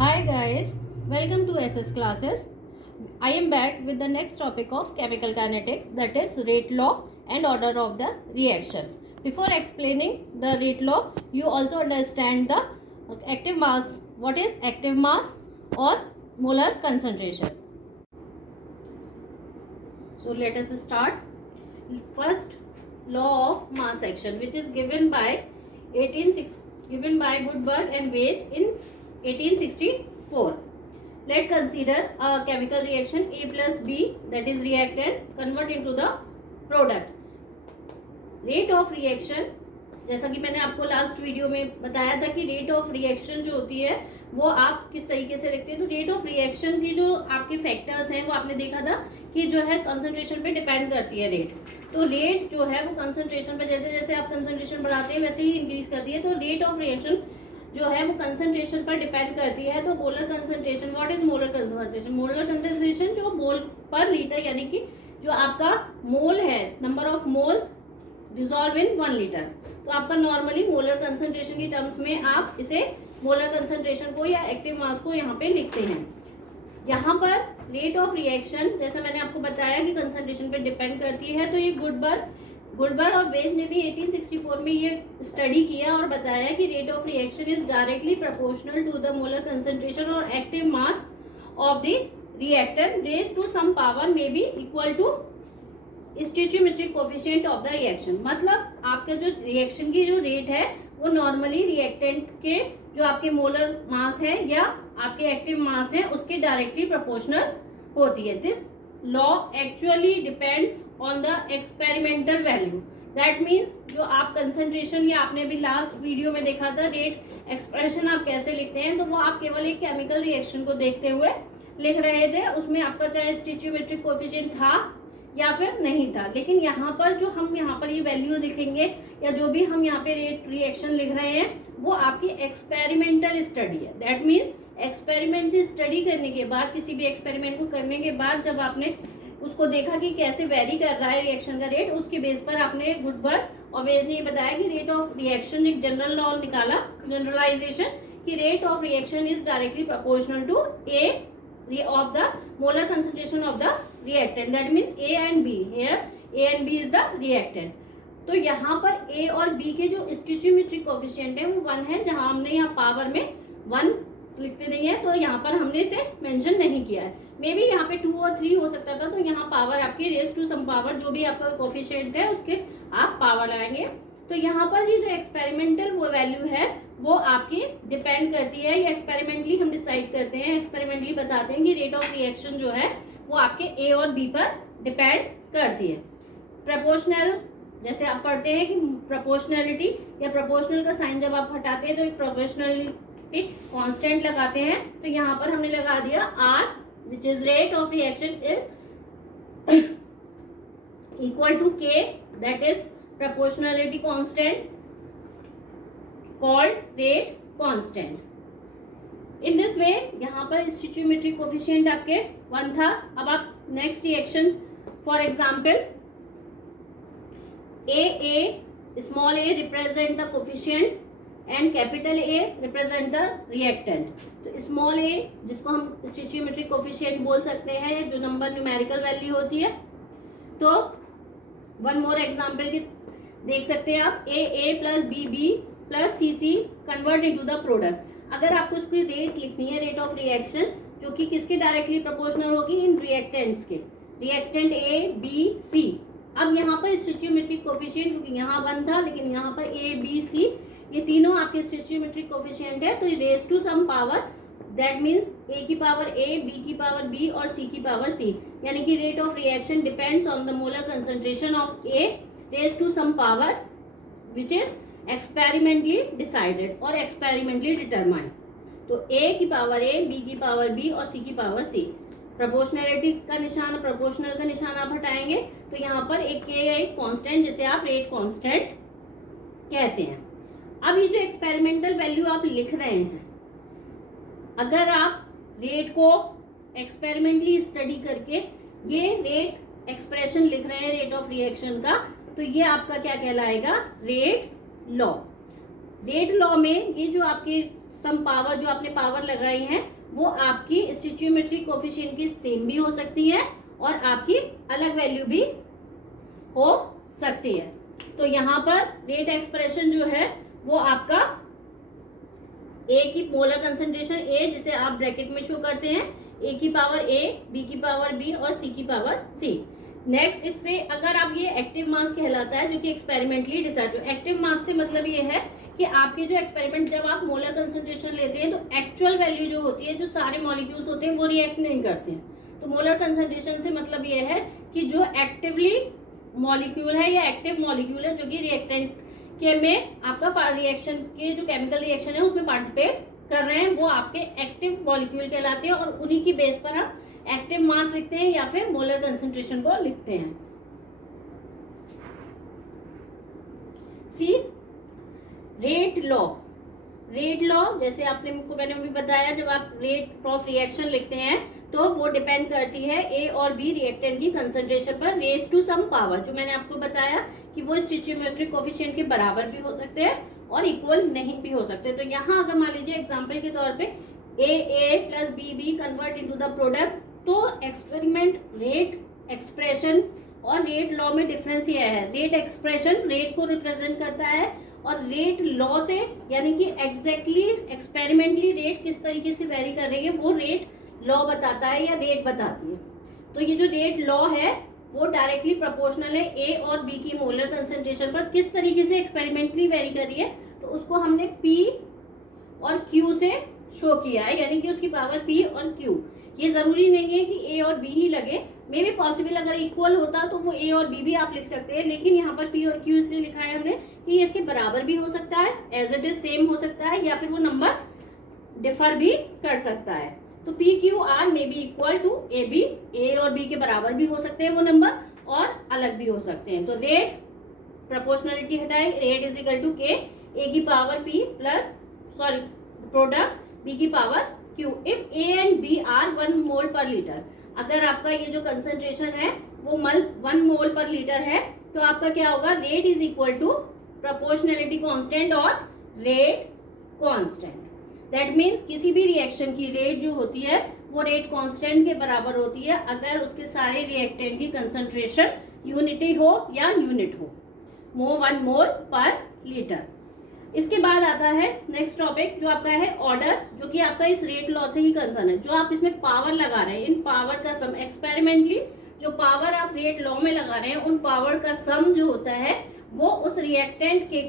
Hi guys, welcome to SS classes. I am back with the next topic of chemical kinetics, that is rate law and order of the reaction. Before explaining the rate law, you also understand the active mass. What is active mass or molar concentration? So let us start. First law of mass action, which is given by Goodberg and Veitch in 1864. Let's consider a chemical reaction A plus B, that is reactant, convert into the product. Rate of reaction, जैसा कि मैंने आपको last video में बताया था कि rate of reaction जो होती है वो आप किस तरीके से लिखते हैं। तो रेट ऑफ रिएक्शन की जो आपके फैक्टर्स हैं वो आपने देखा था कि जो है कंसंट्रेशन पे डिपेंड करती है रेट। तो रेट जो है वो कंसंट्रेशन पे, जैसे जैसे आप कंसंट्रेशन बढ़ाते हैं वैसे ही इंक्रीज करती है। तो रेट ऑफ रिएक्शन जो है वो कंसंट्रेशन पर डिपेंड करती है। तो molar concentration, what is molar concentration? Molar concentration जो मोल पर लीटर, यानी कि जो आपका मोल है, number of moles dissolve in 1 litre. तो आपका नॉर्मली मोलर कंसंट्रेशन की टर्म्स में आप इसे मोलर कंसंट्रेशन को या एक्टिव मास को यहाँ पे लिखते हैं। यहाँ पर रेट ऑफ रिएक्शन, जैसा मैंने आपको बताया कि कंसंट्रेशन पे डिपेंड करती है। तो ये गुडबर्ग और वेज ने भी 1864 में ये स्टडी किया और बताया कि rate of reaction is directly proportional to the molar concentration और active mass of the reactant raise to some power may be equal to stoichiometric coefficient of the reaction. मतलब आपका जो रिएक्शन की जो रेट है वो नॉर्मली रिएक्टेंट के जो आपके मोलर मास है या आपके एक्टिव मास है उसके डायरेक्टली प्रोपोर्शनल होती है। This law actually depends on the experimental value. That means जो आप कंसंट्रेशन, या आपने भी लास्ट वीडियो में देखा था रेट एक्सप्रेशन आप कैसे लिखते हैं, तो वो आप केवल एक केमिकल रिएक्शन को देखते हुए लिख रहे थे। उसमें आपका चाहे स्टोइचियोमेट्रिक कोएफिशिएंट था या फिर नहीं था। लेकिन यहाँ पर जो हम यहाँ पर ये वैल्यू लिखेंगे या जो भी हम यहाँ पे रेट रिएक्शन लिख रहे हैं वो आपकी एक्सपेरिमेंटल स्टडी है। दैट मीन्स एक्सपेरिमेंट से स्टडी करने के बाद, किसी भी एक्सपेरिमेंट को करने के बाद जब आपने उसको देखा कि कैसे वेरी कर रहा है रिएक्शन का रेट, उसके बेस पर आपने गुडबर्ग और वेज ने ये बताया कि रेट ऑफ रिएक्शन एक जनरल लॉ निकाला, जनरलाइजेशन, कि rate of reaction is directly proportional to a of the molar concentration of the reactant. That means A and B. Here A and B is the reactant. तो यहाँ पर A और B के जो स्टोइचियोमेट्रिक coefficient है वो 1 है। जहाँ हमने यहाँ पावर में 1 लिखते नहीं है तो यहाँ पर हमने इसे मेंशन नहीं किया है। मे बी यहाँ पे 2 और 3 हो सकता था। तो यहाँ पावर आपकी रेज टू सम पावर, जो भी आपका कोएफिशिएंट है उसके आप पावर लगाएंगे। तो यहाँ पर ये जो एक्सपेरिमेंटल वो वैल्यू है वो आपकी डिपेंड करती है, या एक्सपेरिमेंटली हम डिसाइड करते हैं, एक्सपेरिमेंटली बताते हैं कि रेट ऑफ रिएक्शन जो है वो आपके ए और बी पर डिपेंड करती है। प्रोपोर्शनल, जैसे आप पढ़ते हैं कि प्रोपोर्शनलिटी या प्रोपोर्शनल का साइन जब आप हटाते हैं तो एक प्रोपोर्शनलिटी कांस्टेंट लगाते हैं। तो यहाँ पर हमने लगा दिया R, which is rate of reaction is equal to K, that is proportionality constant called rate constant. In this way यहाँ पर स्टोइचियोमेट्रिक कोएफिशिएंट आपके 1 था। अब आप next reaction, for example A small A represent the coefficient and capital A represent the reactant. तो small ए जिसको हम स्टोइचियोमेट्रिक coefficient बोल सकते हैं, जो नंबर न्यूमेरिकल वैल्यू होती है। तो वन मोर एग्जाम्पल की देख सकते हैं आप, A plus B plus C convert into the product. अगर आपको उसकी रेट लिखनी है, रेट ऑफ रिएक्शन, जो कि किसके डायरेक्टली प्रोपोर्शनल होगी, इन रिएक्टेंट्स के, रिएक्टेंट ए बी सी। अब यहाँ पर स्टोइचियोमेट्रिक कोएफिशिएंट, क्योंकि यहाँ 1 था लेकिन यहाँ पर ए बी सी ये तीनों आपके स्टोइचियोमेट्रिक कोएफिशिएंट है। तो raise to some power, that means A की पावर ए, बी की पावर बी और सी की पावर सी, यानी कि rate of reaction depends on the molar concentration of A raised to some power which is experimentally decided और experimentally determined. तो A की power A, B की power B और C की पावर C। प्रोपोर्शनलिटी का निशान, प्रोपोर्शनल का निशान आप हटाएंगे तो यहाँ पर एक K है, एक कांस्टेंट, जिसे आप रेट कांस्टेंट कहते हैं। अब ये जो एक्सपेरिमेंटल वैल्यू आप लिख रहे हैं, अगर आप रेट को एक्सपेरिमेंटली स्टडी करके ये रेट एक्सप्रेशन लिख रहे हैं रेट ऑफ रिएक्शन का, तो ये आपका क्या कहलाएगा, रेट लॉ। रेट लॉ में ये जो आपके सम पावर, जो आपने पावर लगाई है वो आपकी स्टोइचियोमेट्रिक कोफिशिएंट की सेम भी हो सकती है और आपकी अलग वैल्यू भी हो सकती है। तो यहाँ पर रेट एक्सप्रेशन जो है वो आपका ए की मोलर कंसंट्रेशन ए, जिसे आप ब्रैकेट में शो करते हैं, ए की पावर ए, बी की पावर बी और सी की पावर सी। नेक्स्ट, इससे अगर आप ये एक्टिव मास कहलाता है जो कि एक्सपेरिमेंटली डिसाइड हो। एक्टिव मास से मतलब ये है कि आपके जो एक्सपेरिमेंट, जब आप मोलर कंसंट्रेशन लेते हैं तो एक्चुअल वैल्यू जो होती है, जो सारे मॉलिक्यूल्स होते हैं वो रिएक्ट नहीं करते हैं। तो मोलर कंसंट्रेशन से मतलब ये है कि जो एक्टिवली मॉलिक्यूल है या एक्टिव मॉलिक्यूल है जो कि रिएक्टेंट के में आपका रिएक्शन के जो केमिकल रिएक्शन है उसमें पार्टिसिपेट कर रहे हैं, वो आपके एक्टिव मॉलिक्यूल कहलाते हैं और उन्हीं की बेस पर हम एक्टिव मास लिखते हैं या फिर मोलर कंसंट्रेशन को लिखते हैं। सी, रेट लॉ। रेट लॉ जैसे मैंने अभी बताया, जब आप रेट ऑफ रिएक्शन लिखते हैं तो वो डिपेंड करती है ए और बी रिएक्टेंट की कंसंट्रेशन पर रेज टू सम पावर। जो मैंने आपको बताया कि वो स्टोइचियोमेट्रिक कोफिशिएंट के बराबर भी हो सकते हैं और इक्वल नहीं भी हो सकते। तो यहाँ अगर मान लीजिए एग्जांपल के तौर पे A plus B convert into the product, तो एक्सपेरिमेंट रेट एक्सप्रेशन और रेट लॉ में डिफरेंस ये है। रेट एक्सप्रेशन रेट को रिप्रेजेंट करता है और रेट लॉ से, यानी कि एग्जैक्टली एक्सपेरिमेंटली रेट किस तरीके से वेरी कर रही है वो रेट लॉ बताता है या रेट बताती है। तो ये जो रेट लॉ है वो डायरेक्टली प्रोपोर्शनल है ए और बी की मोलर कंसंट्रेशन पर किस तरीके से एक्सपेरिमेंटली वेरी कर रही है, तो उसको हमने पी और क्यू से शो किया है, यानी कि उसकी पावर पी और क्यू। ये जरूरी नहीं है कि ए और बी ही लगे, मे भी पॉसिबल अगर इक्वल होता तो वो ए और बी भी आप लिख सकते हैं, लेकिन यहाँ पर पी और क्यू इसलिए लिखा है हमने कि ये इसके बराबर भी हो सकता है, एज इट इज सेम हो सकता है, या फिर वो नंबर डिफर भी कर सकता है। तो P Q R may be equal to A B, A और बी के बराबर भी हो सकते हैं वो नंबर और अलग भी हो सकते हैं। तो रेट प्रोपोर्शनलिटी हटाए, rate is equal to K, A की power P plus product B की power Q. If A and B are 1 mole per litre, अगर आपका ये जो कंसंट्रेशन है वो 1 मोल पर लीटर है तो आपका क्या होगा, rate is equal to proportionality constant और रेट कांस्टेंट। दैट मीन्स किसी भी रिएक्शन की रेट जो होती है वो रेट कांस्टेंट के बराबर होती है अगर उसके सारे रिएक्टेंट की कंसंट्रेशन यूनिटी हो या यूनिट हो, 1 मोल पर लीटर। इसके बाद आता है नेक्स्ट टॉपिक जो आपका है ऑर्डर, जो कि आपका इस रेट लॉ से ही कंसर्न है। जो आप इसमें पावर लगा रहे हैं, इन पावर का सम एक्सपेरिमेंटली जो पावर आप रेट लॉ में लगा रहे हैं उन पावर का सम जो होता है वो उस रिएक्टेंट के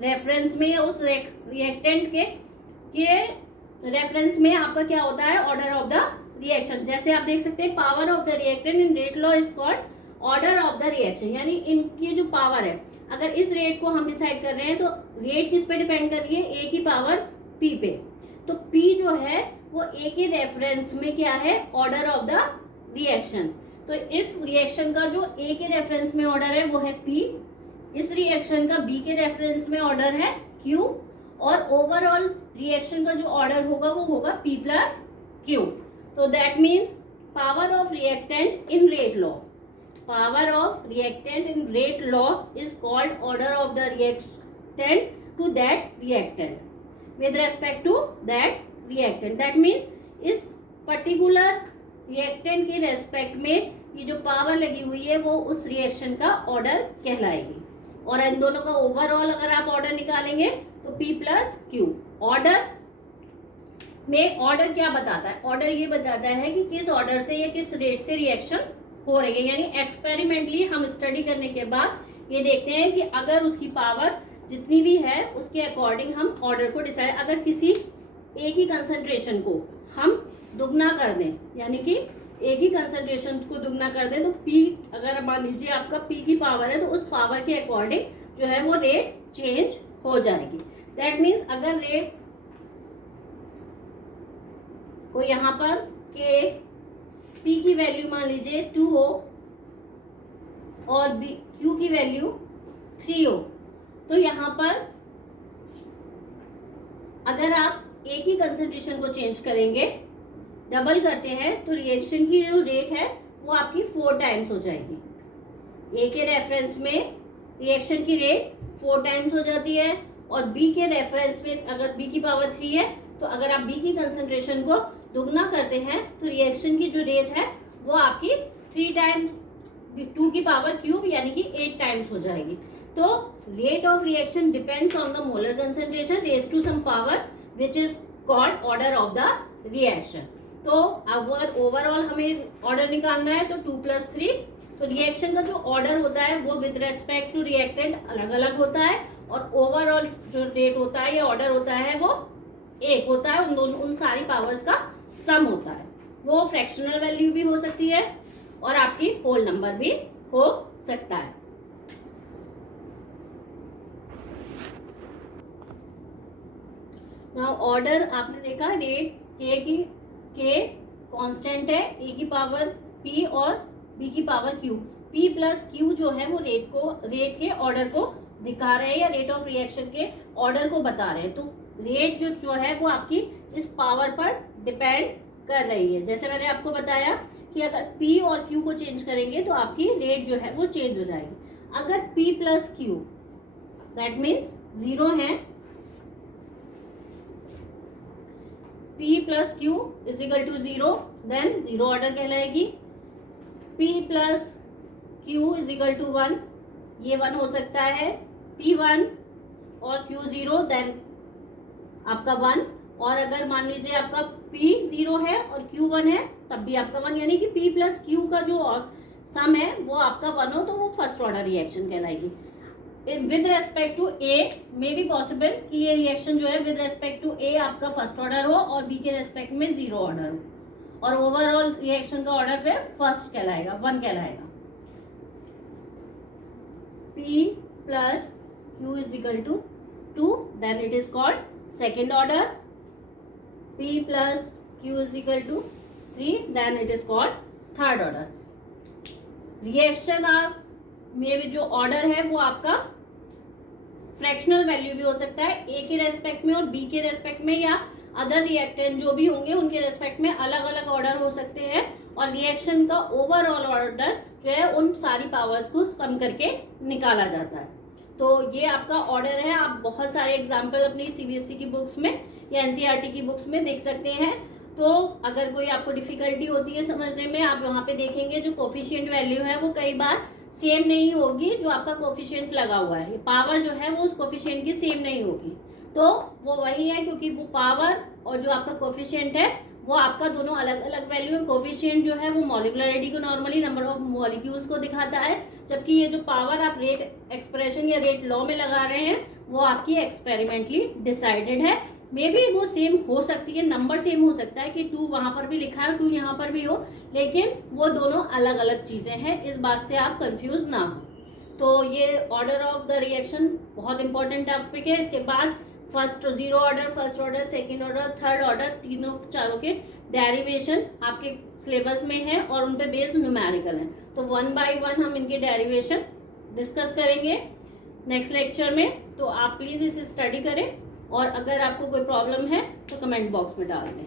रेफरेंस में या उस रिएक्टेंट के रेफरेंस में आपका क्या होता है, ऑर्डर ऑफ द रिएक्शन। जैसे आप देख सकते हैं power of the reactant in rate law is called order of the reaction, यानी इनकी जो पावर है, अगर इस रेट को हम डिसाइड कर रहे हैं तो रेट किस पे डिपेंड कर रही है, ए की पावर पी पे। तो पी जो है वो ए के रेफरेंस में क्या है, ऑर्डर ऑफ द रिएक्शन। तो इस रिएक्शन का जो ए के रेफरेंस में ऑर्डर है वो है पी, इस रिएक्शन का बी के रेफरेंस में ऑर्डर है क्यू, और ओवरऑल रिएक्शन का जो ऑर्डर होगा वो होगा पी प्लस क्यू। तो that means power of reactant in rate law, power of reactant in rate law is called order of the reactant to that reactant with respect to that reactant. That means इस particular reactant के respect में ये जो power लगी हुई है वो उस रिएक्शन का ऑर्डर कहलाएगी, और इन दोनों का ओवरऑल अगर आप ऑर्डर निकालेंगे तो P प्लस Q। ऑर्डर में ऑर्डर क्या बताता है, ऑर्डर ये बताता है कि किस ऑर्डर से या किस रेट से रिएक्शन हो रही है, यानी एक्सपेरिमेंटली हम स्टडी करने के बाद ये देखते हैं कि अगर उसकी पावर जितनी भी है उसके अकॉर्डिंग हम ऑर्डर को डिसाइड, अगर किसी ए की कंसंट्रेशन को हम दुगना कर दें, यानी कि ए की कंसंट्रेशन को दुगना कर दें, तो पी अगर मान लीजिए आपका पी की पावर है तो उस पावर के अकॉर्डिंग जो है वो रेट चेंज हो जाएगी। दैट मीन्स अगर रेट को यहाँ पर के P की वैल्यू मान लीजिए 2 हो और Q की वैल्यू 3 हो, तो यहाँ पर अगर आप A की कंसंट्रेशन को चेंज करेंगे, डबल करते हैं, तो रिएक्शन की जो रेट है वो आपकी 4 टाइम्स हो जाएगी। A के रेफरेंस में रिएक्शन की रेट 4 टाइम्स हो जाती है और B के रेफरेंस में अगर B की पावर 3 है तो अगर आप बी की कंसंट्रेशन को दुगना करते हैं तो रिएक्शन की जो रेट है वो आपकी 3 टाइम्स 2 की पावर क्यूब यानी कि 8 टाइम्स हो जाएगी। तो rate of reaction depends on the molar concentration raise to some power which is called order of the reaction. तो अगर ओवरऑल हमें ऑर्डर निकालना है तो 2 + 3, तो रिएक्शन का जो ऑर्डर होता है वो विद रेस्पेक्ट टू रिएक्टेंट अलग अलग होता है और ओवरऑल जो रेट होता है या ऑर्डर होता है वो एक होता है, उन सारी पावर्स का सम होता है। वो फ्रैक्शनल वैल्यू भी हो सकती है और आपकी होल नंबर भी हो सकता है। नाउ ऑर्डर आपने देखा रेट के कांस्टेंट है, ए की पावर पी और बी की power Q. P plus Q जो है वो रेट के ऑर्डर को दिखा रहे हैं या रेट ऑफ रिएक्शन के ऑर्डर को बता रहे हैं। तो रेट जो है वो आपकी इस पावर पर डिपेंड कर रही है। जैसे मैंने आपको बताया कि अगर P और Q को चेंज करेंगे तो आपकी रेट जो है वो चेंज हो जाएगी। अगर P + Q दैट मीन्स 0 है, P + Q = 0 देन 0 ऑर्डर कहलाएगी। P + Q = 1, ये 1 हो सकता है। P1 और Q 0 देन आपका 1। और अगर मान लीजिए आपका P 0 है और Q 1 है तब भी आपका 1, यानी कि P + Q का जो सम है वो आपका 1 हो तो वो फर्स्ट ऑर्डर रिएक्शन कहलाएगी। With respect to A may be possible कि ये रिएक्शन जो है विद रेस्पेक्ट टू ए आपका फर्स्ट ऑर्डर हो और बी के रेस्पेक्ट में 0 ऑर्डर हो और ओवरऑल रिएक्शन का ऑर्डर फिर फर्स्ट कहलाएगा, 1 कहलाएगा। P + Q = 2 then it is called second order। P + Q = 3 then it is called third order। Reaction में भी जो ऑर्डर है वो आपका फ्रैक्शनल वैल्यू भी हो सकता है, ए के रेस्पेक्ट में और बी के रेस्पेक्ट में या अदर रिएक्टेंट जो भी होंगे उनके रेस्पेक्ट में अलग अलग ऑर्डर हो सकते हैं। और रिएक्शन का ओवरऑल ऑर्डर जो है उन सारी पावर्स को सम करके निकाला जाता है। तो ये आपका ऑर्डर है। आप बहुत सारे एग्जाम्पल अपनी सीबीएसई की बुक्स में या एनसीईआरटी की बुक्स में देख सकते हैं। तो अगर कोई आपको डिफिकल्टी होती है समझने में, आप वहाँ पे देखेंगे जो कोफिशिएंट वैल्यू है वो कई बार सेम नहीं होगी जो आपका कोफिशिएंट लगा हुआ है। पावर जो है वो उस कोफिशिएंट की सेम नहीं होगी, तो वो वही है क्योंकि वो पावर और जो आपका कोफिशिएंट है वो आपका दोनों अलग अलग वैल्यू है। कोफिशिएंट जो है वो मॉलिक्युलरिटी को नॉर्मली नंबर ऑफ मॉलिक्यूल्स को दिखाता है, जबकि ये जो पावर आप रेट एक्सप्रेशन या रेट लॉ में लगा रहे हैं वो आपकी एक्सपेरिमेंटली डिसाइडेड है। मे बी वो सेम हो सकती है, नंबर सेम हो सकता है कि 2 वहां पर भी लिखा है 2 यहाँ पर भी हो, लेकिन वो दोनों अलग अलग चीजें हैं। इस बात से आप कंफ्यूज ना हो। तो ये ऑर्डर ऑफ द रिएक्शन बहुत इंपॉर्टेंट टॉपिक है। इसके बाद first 0 order, first order, second order, third order, तीनों चारों के डेरिवेशन आपके सिलेबस में है और उन पर बेस्ड न्यूमेरिकल है। तो 1 by 1 हम इनके डेरिवेशन डिस्कस करेंगे नेक्स्ट लेक्चर में। तो आप प्लीज इसे स्टडी करें और अगर आपको कोई प्रॉब्लम है तो कमेंट बॉक्स में डाल दें।